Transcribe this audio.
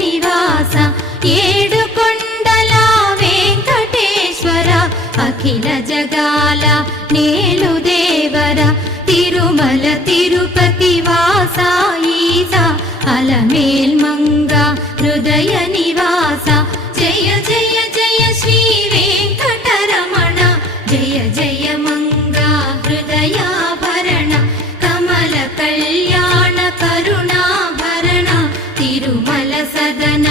నివాస ఏడుకొండల వెంకటేశ్వర అఖిల జగాల నేలు దేవర తిరుమల తిరుపతి వాస ఈస అలమేల్ మంగ హృదయ నివాస జయ జయ జయ శ్రీ వెంకటరమణ జయ జయ మంగ హృదయాభరణ కమల కళ్యాణ కరుణాభరణ తిరుమల సదన